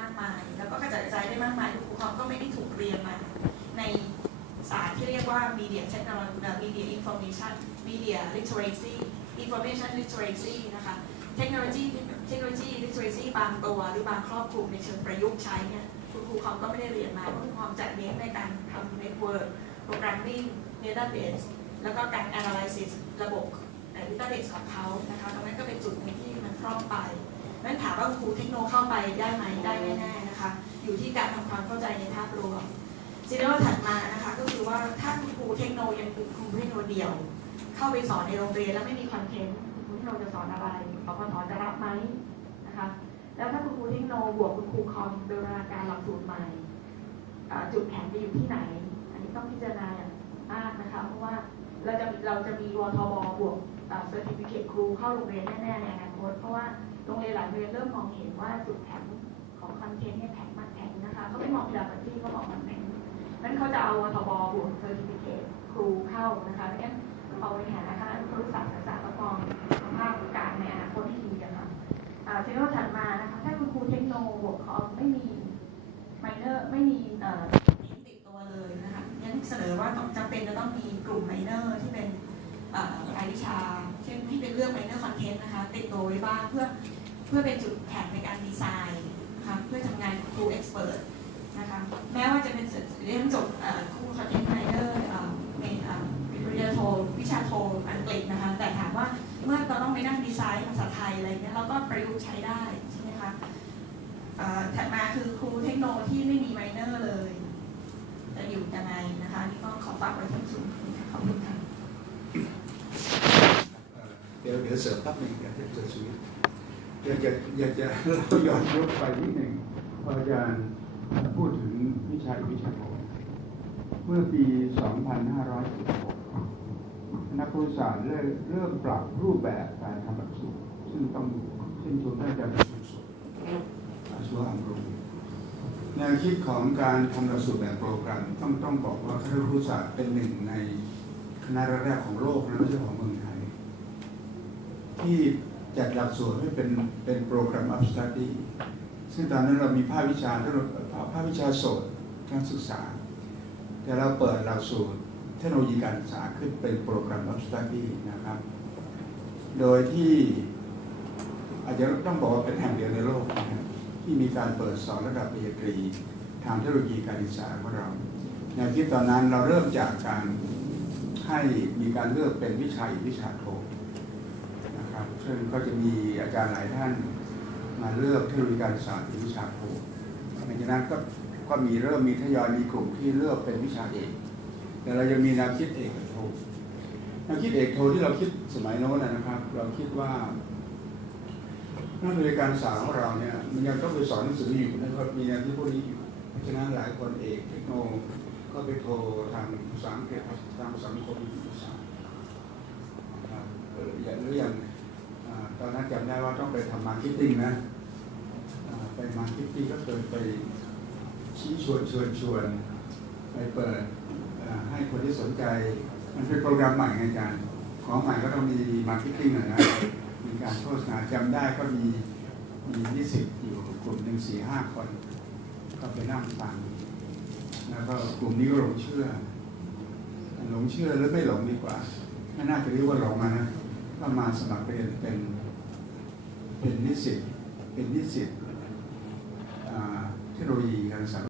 มากมาย แล้วก็กระจายกระจายได้มากมายครูเขาก็ไม่ได้ถูกเรียนมา ในศาสตร์ที่เรียกว่า media technology media information media literacy information literacy นะคะเทคโนโลยีเทคโนโลยี literacy บางตัวหรือบางครอบคลุมในเชิงประยุกต์ใช้เนี่ยคุณครูเขาก็ไม่ได้เรียนมาเพราะคุณครูจัดเน้นในการทำ network programming database แล้วก็การ analysis ระบบ database ของเขานะคะตรงนั้นก็เป็นจุดที่มันพร่องไป นั้นถามว่าครูเทคโนเข้าไปได้ไหมได้แน่ๆนะคะ อยู่ที่การทำความเข้าใจในภาพรวมซีเรียลถัดมานะคะก็คือว่าถ้าคุณครูเทคโนยังเป็นครูเทคโนเดียว เข้าไปสอนในโรงเรียนแล้วไม่มีคอนเทนต์ครูเทคโนจะสอนอะไรปปทจะรับไหมนะคะแล้วถ้าคุณครูเทคโนบวกคุณครูคอมโดยนาการหลักสูตรใหม่จุดแข็งจะอยู่ที่ไหน อันนี้ต้องพิจารณาอย่างมากนะคะเพราะว่าเราจะเราจะมีวทบ บวกเซอร์ติฟิเคตครูเข้าโรงเรียนแน่ๆในอนาคตเพราะว่า โรงเรียนหลายโรงเรียนเริ่มมองเห็นว่าจุดแข็งของคอนเทนต์เนี่ยแข็งมากแข็งนะคะเขาไม่มองพีระมิดที่เขามองมันแข็งนั้นเขาจะเอาทบบวกเซอร์ติฟิเคตครูเข้านะคะงั้นเอาไปหานะคะครุศาสตร์ศาสตร์ประกอบภาพการในอนาคตที่ดีกันค่ะอ่าทีนี้ถัดมานะคะถ้าคุณครูเทคโนบวกคอมไม่มีไมเนอร์ไม่มีเอ่อติดตัวเลยนะคะยังเสนอว่าต้องจำเป็นจะต้องมีกลุ่มไมเนอร์ที่เป็นเอ่อรายวิชา เเรื่องไมเนอร์คอนเทนต์นะคะติดตัวไว้บ้างเพื่อเพื่อเป็นจุดแข็งในการดีไซน์นะคะเพื่อทำงานครูเอ็กซ์เพรสนะคะแม้ว่าจะเป็นเรียนจบครูคอนเทนต์ไมเนอร์ในเอ่อปริญญาโทวิชาโทอังกฤษนะคะแต่ถามว่าเมื่อเราต้องไปนั่งดีไซน์ภาษาไทยอะไรเงี้ยเราก็ประยุกต์ใช้ได้ใช่ไหมคะถัดมาคือครูเทคโนที่ไม่มีไมเนอร์เลยจะอยู่ยังไงนะคะนี่ก็ขอฝากไว้ที่สูงขอบคุณค่ะ ดี๋ยวเดี๋ยวเสริมแป๊บหนึ่งเดี๋ยวจะเจอชีวิตอยากจะอยากจะเราย้อนยุคไปนิดหนึ่งพออาจารย์พูดถึงวิชาวิชาโทเมื่อปี 2516นักวิทยาศาสตร์เริ่มเริ่มปรับรูปแบบการทำหลักสูตรซึ่งต้องชื่นชมท่านอาจารย์สุสุดอาชีวะอัมรุงแนวคิดของการทำหลักสูตรแบบโปรแกรมต้องต้องบอกว่าคณะครุศาสตร์เป็นหนึ่งในคณะแรกของโลกนะไม่ใช่ของเมืองไทย ที่จัดหลักสูตรให้เป็นเป็นโปรแกรม of study ซึ่งตอนนั้นเรามีภาควิชาที่เราภาควิชาโสตการศึกษา แต่เราเปิดหลักสูตรเทคโนโลยีการศึกษาขึ้นเป็นโปรแกรม of study นะครับ โดยที่อาจจะต้องบอกว่าเป็นแห่งเดียวในโลกนะครับที่มีการเปิดสอนระดับปริญญาตรีทางเทคโนโลยีการศึกษาของเราแนวคิดตอนนั้นเราเริ่มจากการให้มีการเลือกเป็นวิชาอีกวิชาโท นะครับ ซึ่งก็จะมีอาจารย์หลายท่านมาเลือกเทคโนโลยีการศึกษาเป็นวิชาโทหลังจากนั้นก็ก็มีเริ่มมีทยอยมีกลุ่มที่เลือกเป็นวิชาเอกแต่เรายังมีแนวคิดเอกโทแนวคิดเอกโทที่เราคิดสมัยโน้นนะครับ เราคิดว่านักเรียนการศึกษาของเราเนี่ยมันยังต้องไปสอนหนังสืออยู่นะครับมีแนวคิดพวกนี้อยู่เพราะฉะนั้นหลายคนเอกเทคโนก็ไปโทรทางภาษาอังกฤษทางสังคมวิทยาศาสตร์นะครับเอ่อย่างหรืออย่าง ตอนนั้นจำได้ว่าต้องไปทำมาร์เก็ตติ้งนะไปมาร์เก็ตติ้งก็เคยไปชี้ชวนชวนชวนไปเปิดให้คนที่สนใจ มันเป็นโปรแกรมใหม่ไงอาจารย์ของใหม่ก็ต้องมีมาร์เก็ตติ้งนะนะมีการโฆษณาจำได้ก็มีมีนิสิตอยู่กลุ่มหนึ่งสี่ห้าคน ก็ไปนั่งฟังแล้วก็กลุ่มนี้ก็หลงเชื่อ หลงเชื่อหรือไม่หลงดีกว่าน่าจะเรียกว่าหลงมานะ สมัครเรียนเป็นเป็นนิสิตเป็นนิสิตเทคโนโลยีการศึกษา